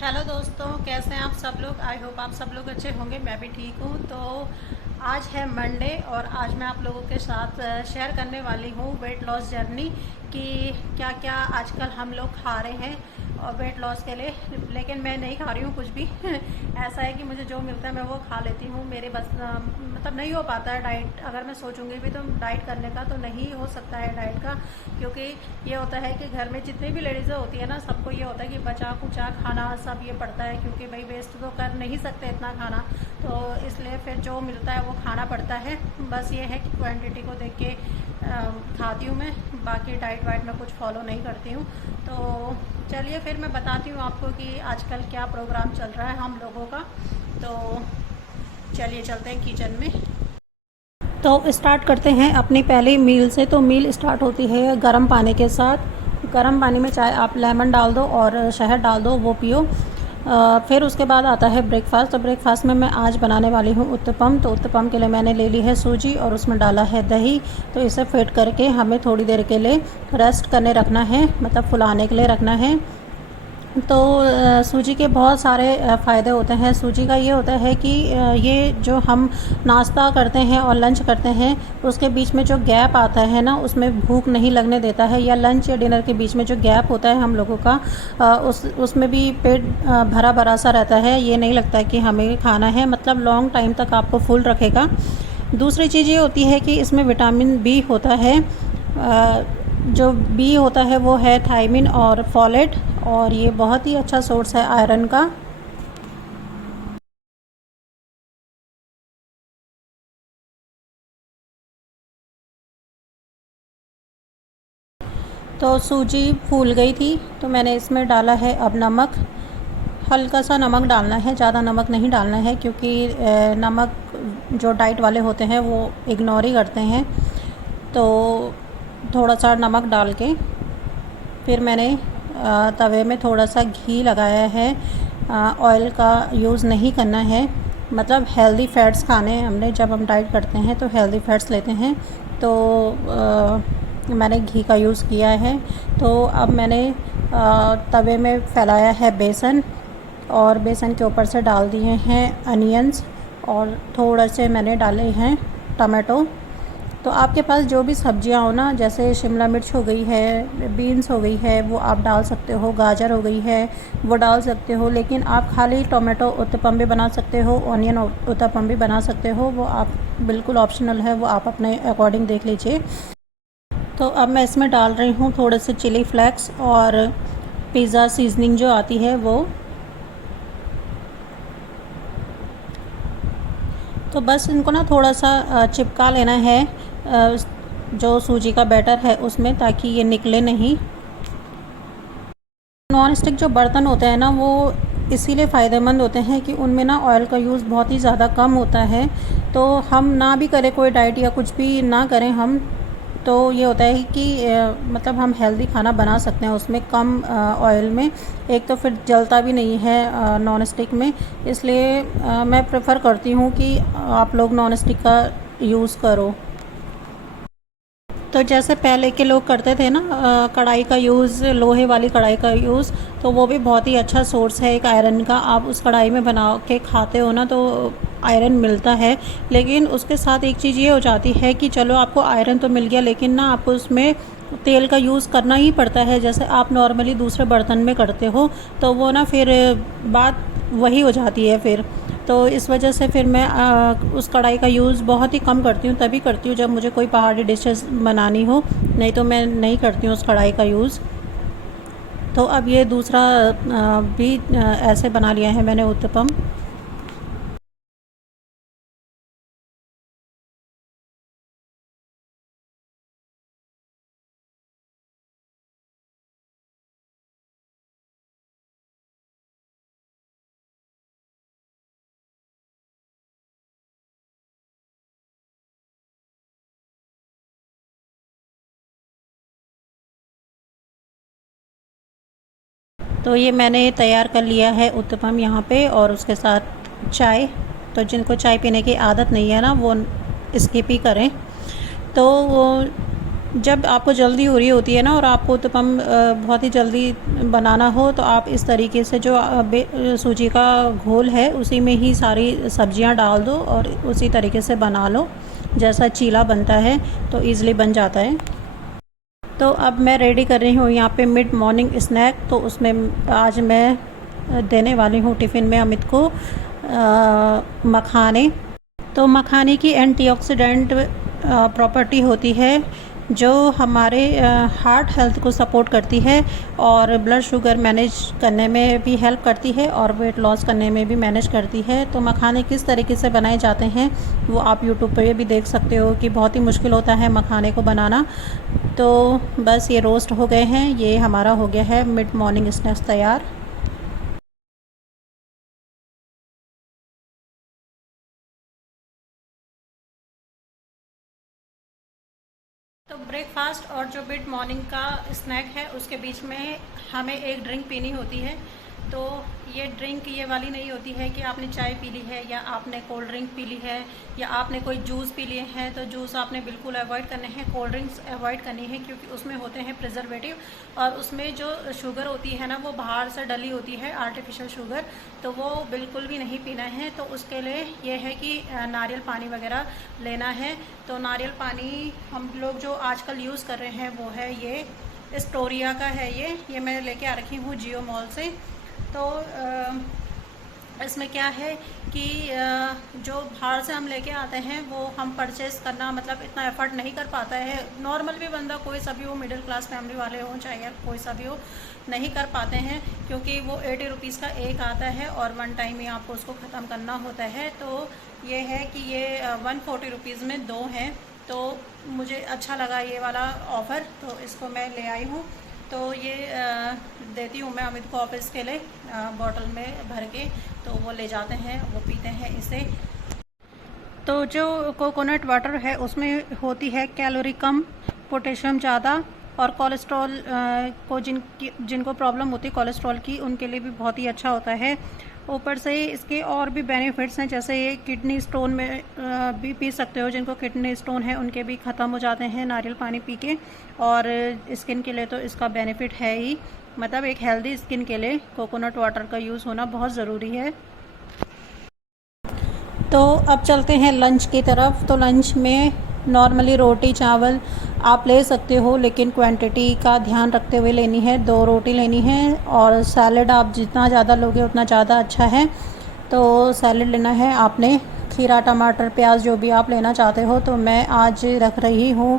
Hello दोस्तों, कैसे हैं आप सब लोग। आई होप आप सब लोग अच्छे होंगे। मैं भी ठीक हूँ। तो आज है मंडे और आज मैं आप लोगों के साथ शेयर करने वाली हूँ वेट लॉस जर्नी कि क्या क्या आजकल हम लोग खा रहे हैं और वेट लॉस के लिए। लेकिन मैं नहीं खा रही हूँ कुछ भी ऐसा है कि मुझे जो मिलता है मैं वो खा लेती हूँ। मेरे बस मतलब नहीं हो पाता है डाइट। अगर मैं सोचूंगी भी तो डाइट करने का तो नहीं हो सकता है डाइट का, क्योंकि ये होता है कि घर में जितनी भी लेडीज़ें होती है ना, सबको ये होता है कि बचा कुचा खाना सब ये पड़ता है, क्योंकि भाई वेस्ट तो कर नहीं सकते इतना खाना। तो इसलिए फिर जो मिलता है वो खाना पड़ता है। बस ये है कि क्वांटिटी को देख के खाती हूँ मैं। बाकी डाइट वाइट में कुछ फॉलो नहीं करती हूँ। तो चलिए फिर मैं बताती हूँ आपको कि आजकल क्या प्रोग्राम चल रहा है हम लोगों का। तो चलिए चलते हैं किचन में। तो स्टार्ट करते हैं अपनी पहली मील से। तो मील स्टार्ट होती है गर्म पानी के साथ। गर्म पानी में चाहे आप लेमन डाल दो और शहद डाल दो, वो पियो। फिर उसके बाद आता है ब्रेकफास्ट। तो ब्रेकफास्ट में मैं आज बनाने वाली हूँ उत्तपम। तो उत्तपम के लिए मैंने ले ली है सूजी और उसमें डाला है दही। तो इसे फेंट करके हमें थोड़ी देर के लिए रेस्ट करने रखना है, मतलब फुलाने के लिए रखना है। तो सूजी के बहुत सारे फ़ायदे होते हैं। सूजी का ये होता है कि ये जो हम नाश्ता करते हैं और लंच करते हैं उसके बीच में जो गैप आता है ना, उसमें भूख नहीं लगने देता है। या लंच या डिनर के बीच में जो गैप होता है हम लोगों का, उसमें भी पेट भरा भरा सा रहता है। ये नहीं लगता कि हमें खाना है, मतलब लॉन्ग टाइम तक आपको फुल रखेगा। दूसरी चीज़ ये होती है कि इसमें विटामिन बी होता है। जो बी होता है वो है थायमिन और फॉलेट, और ये बहुत ही अच्छा सोर्स है आयरन का। तो सूजी फूल गई थी तो मैंने इसमें डाला है अब नमक। हल्का सा नमक डालना है, ज़्यादा नमक नहीं डालना है, क्योंकि नमक जो डाइट वाले होते हैं वो इग्नोर ही करते हैं। तो थोड़ा सा नमक डाल के फिर मैंने तवे में थोड़ा सा घी लगाया है। ऑयल का यूज़ नहीं करना है, मतलब हेल्दी फैट्स खाने हैं हमने। जब हम डाइट करते हैं तो हेल्दी फैट्स लेते हैं। तो मैंने घी का यूज़ किया है। तो अब मैंने तवे में फैलाया है बेसन, और बेसन के ऊपर से डाल दिए हैं अनियंस, और थोड़े से मैंने डाले हैं टमाटो। तो आपके पास जो भी सब्जियां हो ना, जैसे शिमला मिर्च हो गई है, बीन्स हो गई है, वो आप डाल सकते हो। गाजर हो गई है, वो डाल सकते हो। लेकिन आप खाली टोमेटो उत्तपम भी बना सकते हो, ऑनियन उत्तपम भी बना सकते हो। वो आप बिल्कुल ऑप्शनल है, वो आप अपने अकॉर्डिंग देख लीजिए। तो अब मैं इसमें डाल रही हूँ थोड़े से चिली फ्लेक्स और पिज़्ज़ा सीजनिंग जो आती है वो। तो बस इनको ना थोड़ा सा चिपका लेना है जो सूजी का बैटर है उसमें, ताकि ये निकले नहीं। नॉन स्टिक जो बर्तन होते हैं ना, वो इसीलिए फ़ायदेमंद होते हैं कि उनमें ना ऑयल का यूज़ बहुत ही ज़्यादा कम होता है। तो हम ना भी करें कोई डाइट या कुछ भी ना करें हम, तो ये होता है कि मतलब हम हेल्दी खाना बना सकते हैं उसमें कम ऑयल में। एक तो फिर जलता भी नहीं है नॉन स्टिक में। इसलिए मैं प्रेफर करती हूँ कि आप लोग नॉन स्टिक का यूज़ करो। तो जैसे पहले के लोग करते थे ना, कढ़ाई का यूज़, लोहे वाली कढ़ाई का यूज़, तो वो भी बहुत ही अच्छा सोर्स है एक आयरन का। आप उस कढ़ाई में बना के खाते हो ना, तो आयरन मिलता है। लेकिन उसके साथ एक चीज़ ये हो जाती है कि चलो आपको आयरन तो मिल गया, लेकिन ना आपको उसमें तेल का यूज़ करना ही पड़ता है, जैसे आप नॉर्मली दूसरे बर्तन में करते हो। तो वो ना फिर बात वही हो जाती है फिर। तो इस वजह से फिर मैं उस कढ़ाई का यूज़ बहुत ही कम करती हूँ। तभी करती हूँ जब मुझे कोई पहाड़ी डिशेस बनानी हो, नहीं तो मैं नहीं करती हूँ उस कढ़ाई का यूज़। तो अब ये दूसरा भी ऐसे बना लिया है मैंने उत्तपम। तो ये मैंने तैयार कर लिया है उत्तपम यहाँ पे, और उसके साथ चाय। तो जिनको चाय पीने की आदत नहीं है ना, वो स्किप ही करें। तो वो जब आपको जल्दी हो रही होती है ना और आपको उत्तपम बहुत ही जल्दी बनाना हो तो आप इस तरीके से जो सूजी का घोल है उसी में ही सारी सब्जियां डाल दो और उसी तरीके से बना लो। जैसा चीला बनता है तो ईज़िली बन जाता है। तो अब मैं रेडी कर रही हूँ यहाँ पे मिड मॉर्निंग स्नैक। तो उसमें आज मैं देने वाली हूँ टिफ़िन में अमित को मखाने। तो मखाने की एंटीऑक्सीडेंट प्रॉपर्टी होती है जो हमारे हार्ट हेल्थ को सपोर्ट करती है और ब्लड शुगर मैनेज करने में भी हेल्प करती है और वेट लॉस करने में भी मैनेज करती है। तो मखाने किस तरीके से बनाए जाते हैं वो आप यूट्यूब पर भी देख सकते हो कि बहुत ही मुश्किल होता है मखाने को बनाना। तो बस ये रोस्ट हो गए हैं, ये हमारा हो गया है मिड मॉर्निंग स्नैक्स तैयार। तो ब्रेकफास्ट और जो मिड मॉर्निंग का स्नैक है उसके बीच में हमें एक ड्रिंक पीनी होती है। तो ये ड्रिंक ये वाली नहीं होती है कि आपने चाय पी ली है या आपने कोल्ड ड्रिंक पी ली है या आपने कोई जूस पी लिए हैं। तो जूस आपने बिल्कुल अवॉइड करने हैं, कोल्ड ड्रिंक्स अवॉइड करनी है क्योंकि उसमें होते हैं प्रिजर्वेटिव और उसमें जो शुगर होती है ना वो बाहर से डली होती है, आर्टिफिशियल शुगर। तो वो बिल्कुल भी नहीं पीना है। तो उसके लिए ये है कि नारियल पानी वगैरह लेना है। तो नारियल पानी हम लोग जो आजकल यूज़ कर रहे हैं वो है ये एस्टोरिया का है। ये मैं लेके आ रखी हूँ जियो मॉल से। तो इसमें क्या है कि जो बाहर से हम लेके आते हैं वो हम परचेज़ करना मतलब इतना एफर्ट नहीं कर पाता है। नॉर्मल भी बंदा कोई सा भी हो, मिडिल क्लास फैमिली वाले हों चाहे कोई सा भी हो, नहीं कर पाते हैं क्योंकि वो 80 रुपीज़ का एक आता है और वन टाइम ही आपको उसको ख़त्म करना होता है। तो ये है कि ये 140 रुपीज़ में 2 हैं। तो मुझे अच्छा लगा ये वाला ऑफ़र, तो इसको मैं ले आई हूँ। तो ये देती हूँ मैं अमित को ऑफिस के लिए बॉटल में भर के। तो वो ले जाते हैं, वो पीते हैं इसे। तो जो कोकोनट वाटर है उसमें होती है कैलोरी कम, पोटेशियम ज़्यादा और कोलेस्ट्रॉल को जिनको प्रॉब्लम होती है कोलेस्ट्रॉल की उनके लिए भी बहुत ही अच्छा होता है। ऊपर से इसके और भी बेनिफिट्स हैं, जैसे ये किडनी स्टोन में भी पी सकते हो। जिनको किडनी स्टोन है उनके भी ख़त्म हो जाते हैं नारियल पानी पी के। और स्किन के लिए तो इसका बेनिफिट है ही, मतलब एक हेल्दी स्किन के लिए कोकोनट वाटर का यूज़ होना बहुत ज़रूरी है। तो अब चलते हैं लंच की तरफ। तो लंच में नॉर्मली रोटी चावल आप ले सकते हो लेकिन क्वांटिटी का ध्यान रखते हुए लेनी है। 2 रोटी लेनी है और सैलेड आप जितना ज़्यादा लोगे उतना ज़्यादा अच्छा है। तो सैलेड लेना है आपने, खीरा टमाटर प्याज जो भी आप लेना चाहते हो। तो मैं आज रख रही हूँ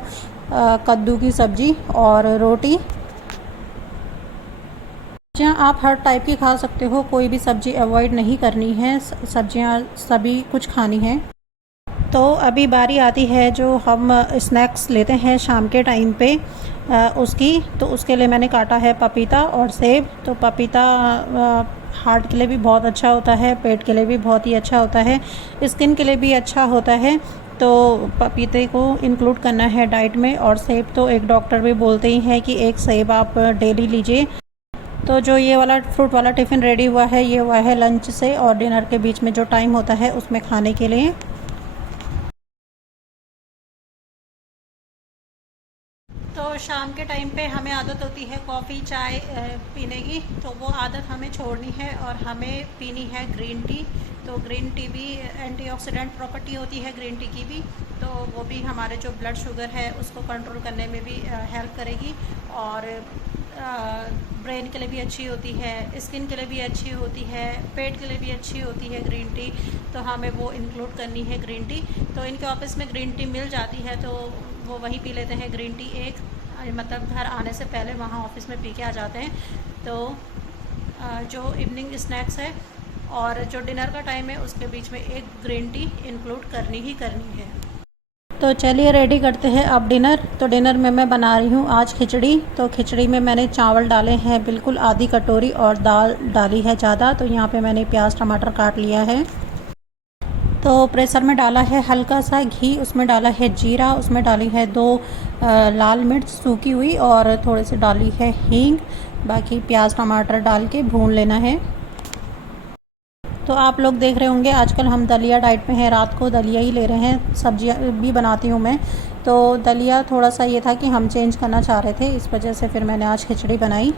कद्दू की सब्ज़ी और रोटी। सब्जियाँ आप हर टाइप की खा सकते हो, कोई भी सब्ज़ी अवॉइड नहीं करनी है, सब्जियाँ सभी कुछ खानी है। तो अभी बारी आती है जो हम स्नैक्स लेते हैं शाम के टाइम पे उसकी। तो उसके लिए मैंने काटा है पपीता और सेब। तो पपीता हार्ट के लिए भी बहुत अच्छा होता है, पेट के लिए भी बहुत ही अच्छा होता है, स्किन के लिए भी अच्छा होता है। तो पपीते को इंक्लूड करना है डाइट में। और सेब तो एक डॉक्टर भी बोलते ही हैं कि एक सेब आप डेली लीजिए। तो जो ये वाला फ्रूट वाला टिफ़िन रेडी हुआ है ये हुआ है लंच से और डिनर के बीच में जो टाइम होता है उसमें खाने के लिए। तो शाम के टाइम पे हमें आदत होती है कॉफ़ी चाय पीने की। तो वो आदत हमें छोड़नी है और हमें पीनी है ग्रीन टी। तो ग्रीन टी भी एंटीऑक्सीडेंट प्रॉपर्टी होती है ग्रीन टी की भी। तो वो भी हमारे जो ब्लड शुगर है उसको कंट्रोल करने में भी हेल्प करेगी और ब्रेन के लिए भी अच्छी होती है, स्किन के लिए भी अच्छी होती है, पेट के लिए भी अच्छी होती है ग्रीन टी। तो हमें वो इंक्लूड करनी है ग्रीन टी। तो इनके ऑफिस में ग्रीन टी मिल जाती है तो वो वही पी लेते हैं ग्रीन टी एक, मतलब घर आने से पहले वहाँ ऑफिस में पी के आ जाते हैं। तो जो इवनिंग स्नैक्स है और जो डिनर का टाइम है उसके बीच में एक ग्रीन टी इंक्लूड करनी ही करनी है। तो चलिए रेडी करते हैं अब डिनर। तो डिनर में मैं बना रही हूँ आज खिचड़ी। तो खिचड़ी में मैंने चावल डाले हैं बिल्कुल आधी कटोरी और दाल डाली है ज़्यादा। तो यहाँ पे मैंने प्याज टमाटर काट लिया है। तो प्रेशर में डाला है हल्का सा घी, उसमें डाला है जीरा, उसमें डाली है 2 लाल मिर्च सूखी हुई और थोड़ी सी डाली है हींग। बाकी प्याज टमाटर डाल के भून लेना है। तो आप लोग देख रहे होंगे आजकल हम दलिया डाइट पे हैं, रात को दलिया ही ले रहे हैं। सब्जियां भी बनाती हूँ मैं तो दलिया थोड़ा सा ये था कि हम चेंज करना चाह रहे थे, इस वजह से फिर मैंने आज खिचड़ी बनाई।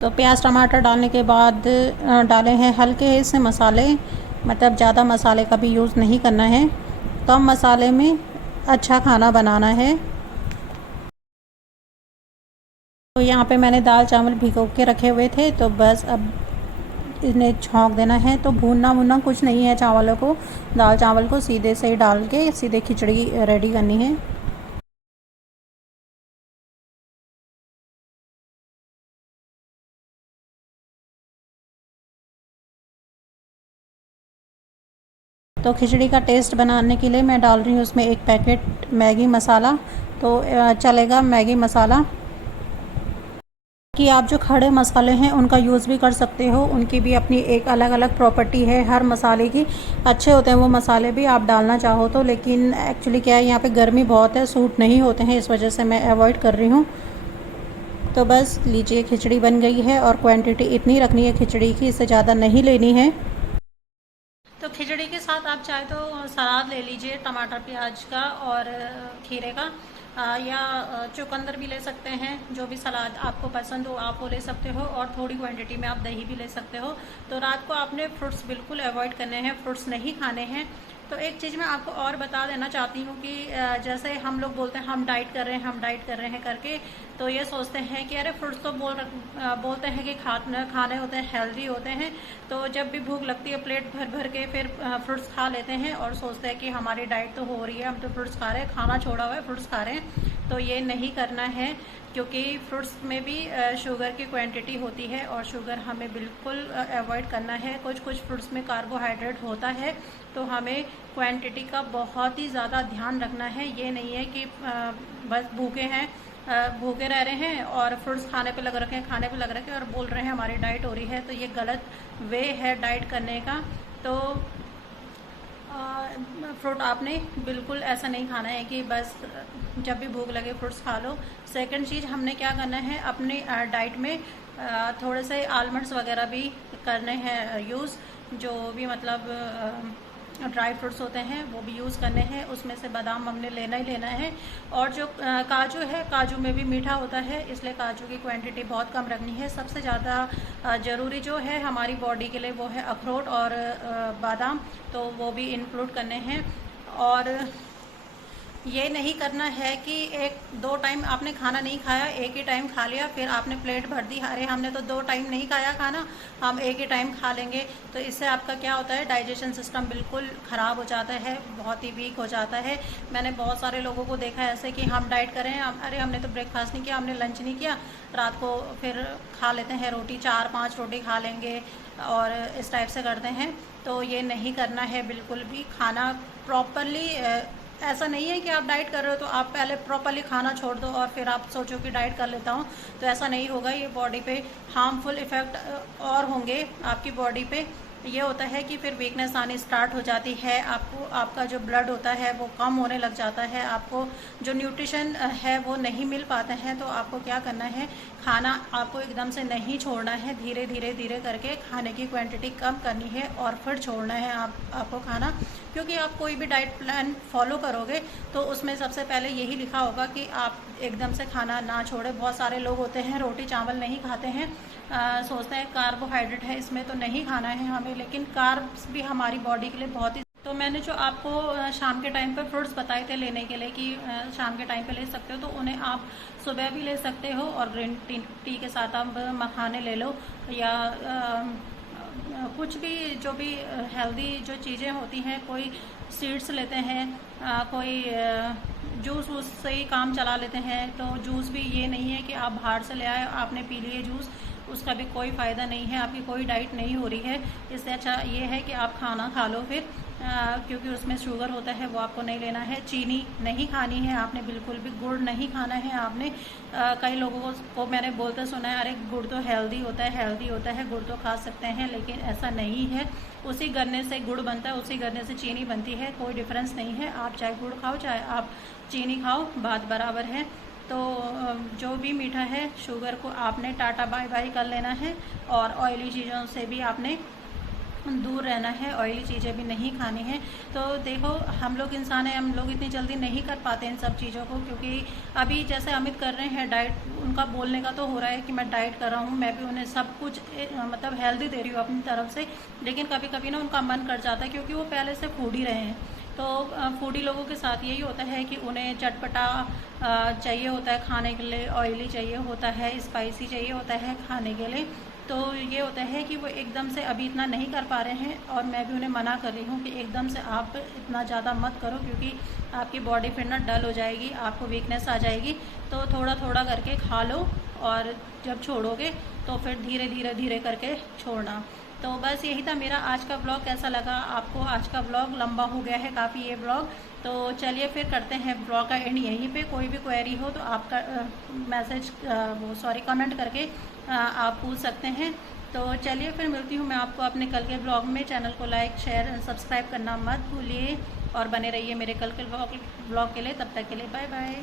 तो प्याज टमाटर डालने के बाद डाले हैं हल्के से मसाले, मतलब ज़्यादा मसाले का भी यूज़ नहीं करना है, कम मसाले में अच्छा खाना बनाना है। तो यहाँ पे मैंने दाल चावल भिगो के रखे हुए थे, तो बस अब इन्हें छौंक देना है। तो भूनना वूनना कुछ नहीं है चावलों को, दाल चावल को सीधे से ही डाल के सीधे खिचड़ी रेडी करनी है। तो खिचड़ी का टेस्ट बनाने के लिए मैं डाल रही हूँ उसमें 1 पैकेट मैगी मसाला। तो चलेगा मैगी मसाला कि आप जो खड़े मसाले हैं उनका यूज़ भी कर सकते हो, उनकी भी अपनी एक अलग अलग प्रॉपर्टी है हर मसाले की। अच्छे होते हैं वो मसाले भी आप डालना चाहो तो, लेकिन एक्चुअली क्या है यहाँ पे गर्मी बहुत है, सूट नहीं होते हैं, इस वजह से मैं अवॉइड कर रही हूँ। तो बस लीजिए खिचड़ी बन गई है, और क्वांटिटी इतनी रखनी है खिचड़ी की, इससे ज़्यादा नहीं लेनी है। तो खिचड़ी के साथ आप चाहे तो सलाद ले लीजिए, टमाटर प्याज का और खीरे का, या चुकंदर भी ले सकते हैं। जो भी सलाद आपको पसंद हो आप वो ले सकते हो, और थोड़ी क्वांटिटी में आप दही भी ले सकते हो। तो रात को आपने फ्रूट्स बिल्कुल अवॉइड करने हैं, फ्रूट्स नहीं खाने हैं। तो एक चीज़ मैं आपको और बता देना चाहती हूँ कि जैसे हम लोग बोलते हैं हम डाइट कर रहे हैं, हम डाइट कर रहे हैं करके, तो ये सोचते हैं कि अरे फ्रूट्स तो बोलते हैं कि खाने होते हैं, हेल्दी होते हैं, तो जब भी भूख लगती है प्लेट भर भर के फिर फ्रूट्स खा लेते हैं और सोचते हैं कि हमारी डाइट तो हो रही है, हम तो फ्रूट्स खा रहे हैं, खाना छोड़ा हुआ है फ्रूट्स खा रहे हैं। तो ये नहीं करना है, क्योंकि फ्रूट्स में भी शुगर की क्वांटिटी होती है, और शुगर हमें बिल्कुल अवॉइड करना है। कुछ कुछ फ्रूट्स में कार्बोहाइड्रेट होता है, तो हमें क्वांटिटी का बहुत ही ज़्यादा ध्यान रखना है। ये नहीं है कि बस भूखे रह रहे हैं और फ्रूट्स खाने पे लग रखे हैं, खाने पे लग रखे हैं और बोल रहे हैं हमारी डाइट हो रही है, तो ये गलत वे है डाइट करने का। तो फ्रूट आपने बिल्कुल ऐसा नहीं खाना है कि बस जब भी भूख लगे फ्रूट्स खा लो। सेकंड चीज़ हमने क्या करना है, अपने डाइट में थोड़े से आलमंड्स वगैरह भी करने हैं यूज़, जो भी मतलब ड्राई फ्रूट्स होते हैं वो भी यूज़ करने हैं। उसमें से बादाम हमने लेना ही लेना है, और जो काजू है, काजू में भी मीठा होता है, इसलिए काजू की क्वांटिटी बहुत कम रखनी है। सबसे ज़्यादा ज़रूरी जो है हमारी बॉडी के लिए वो है अखरोट और बादाम, तो वो भी इंक्लूड करने हैं। और ये नहीं करना है कि 1-2 टाइम आपने खाना नहीं खाया, एक ही टाइम खा लिया, फिर आपने प्लेट भर दी, अरे हमने तो 2 टाइम नहीं खाया खाना, हम एक ही टाइम खा लेंगे। तो इससे आपका क्या होता है, डाइजेशन सिस्टम बिल्कुल ख़राब हो जाता है, बहुत ही वीक हो जाता है। मैंने बहुत सारे लोगों को देखा है ऐसे कि हम डाइट कर रहे हैं, अरे हमने तो ब्रेकफास्ट नहीं किया, हमने लंच नहीं किया, रात को फिर खा लेते हैं रोटी, 4-5 रोटी खा लेंगे, और इस टाइप से करते हैं। तो ये नहीं करना है बिल्कुल भी। खाना प्रॉपरली, ऐसा नहीं है कि आप डाइट कर रहे हो तो आप पहले प्रॉपरली खाना छोड़ दो और फिर आप सोचो कि डाइट कर लेता हूँ, तो ऐसा नहीं होगा। ये बॉडी पे हार्मफुल इफ़ेक्ट और होंगे आपकी बॉडी पे। ये होता है कि फिर वीकनेस आनी स्टार्ट हो जाती है, आपका जो ब्लड होता है वो कम होने लग जाता है, आपको जो न्यूट्रिशन है वो नहीं मिल पाते हैं। तो आपको क्या करना है, खाना आपको एकदम से नहीं छोड़ना है, धीरे धीरे धीरे करके खाने की क्वांटिटी कम करनी है और फिर छोड़ना है आपको खाना। क्योंकि आप कोई भी डाइट प्लान फॉलो करोगे तो उसमें सबसे पहले यही लिखा होगा कि आप एकदम से खाना ना छोड़ें। बहुत सारे लोग होते हैं रोटी चावल नहीं खाते हैं, सोचते हैं कार्बोहाइड्रेट है इसमें तो नहीं खाना है हमें, लेकिन कार्ब्स भी हमारी बॉडी के लिए बहुत ही। तो मैंने जो आपको शाम के टाइम पर फ्रूट्स बताए थे लेने के लिए कि शाम के टाइम पे ले सकते हो, तो उन्हें आप सुबह भी ले सकते हो, और ग्रीन टी के साथ आप मखाने ले लो, या कुछ भी जो भी हेल्दी जो चीज़ें होती हैं, कोई सीड्स लेते हैं, कोई जूस वूस से ही काम चला लेते हैं। तो जूस भी ये नहीं है कि आप बाहर से ले आए आपने पी लिए जूस, उसका भी कोई फ़ायदा नहीं है, आपकी कोई डाइट नहीं हो रही है। इससे अच्छा ये है कि आप खाना खा लो फिर, क्योंकि उसमें शुगर होता है वो आपको नहीं लेना है। चीनी नहीं खानी है आपने बिल्कुल भी, गुड़ नहीं खाना है आपने। कई लोगों को मैंने बोलते सुना है, अरे गुड़ तो हेल्दी होता है, हेल्दी होता है, गुड़ तो खा सकते हैं, लेकिन ऐसा नहीं है। उसी गन्ने से गुड़ बनता है, उसी गन्ने से चीनी बनती है, कोई डिफरेंस नहीं है। आप चाहे गुड़ खाओ चाहे आप चीनी खाओ, बात बराबर है। तो जो भी मीठा है, शुगर को आपने टाटा बाय बाय कर लेना है, और ऑयली चीज़ों से भी आपने दूर रहना है, ऑयली चीज़ें भी नहीं खानी है। तो देखो हम लोग इंसान हैं, हम लोग इतनी जल्दी नहीं कर पाते इन सब चीज़ों को, क्योंकि अभी जैसे अमित कर रहे हैं डाइट, उनका बोलने का तो हो रहा है कि मैं डाइट कर रहा हूँ, मैं भी उन्हें सब कुछ मतलब हेल्दी दे रही हूँ अपनी तरफ से, लेकिन कभी कभी ना उनका मन कर जाता है, क्योंकि वो पहले से फूडी रहे हैं। तो फूडी लोगों के साथ यही होता है कि उन्हें चटपटा चाहिए होता है खाने के लिए, ऑयली चाहिए होता है, स्पाइसी चाहिए होता है खाने के लिए। तो ये होता है कि वो एकदम से अभी इतना नहीं कर पा रहे हैं, और मैं भी उन्हें मना कर रही हूँ कि एकदम से आप इतना ज़्यादा मत करो, क्योंकि आपकी बॉडी फिर ना डल हो जाएगी, आपको वीकनेस आ जाएगी। तो थोड़ा थोड़ा करके खा लो, और जब छोड़ोगे तो फिर धीरे धीरे धीरे करके छोड़ना। तो बस यही था मेरा आज का ब्लॉग। कैसा लगा आपको आज का ब्लॉग? लंबा हो गया है काफ़ी ये ब्लॉग। तो चलिए फिर करते हैं ब्लॉग का एंड यहीं पे। कोई भी क्वेरी हो तो आपका मैसेज कमेंट करके आप पूछ सकते हैं। तो चलिए फिर मिलती हूँ मैं आपको अपने कल के ब्लॉग में। चैनल को लाइक शेयर एंड सब्सक्राइब करना मत भूलिए, और बने रहिए मेरे कल के ब्लॉग के लिए। तब तक के लिए बाय बाय।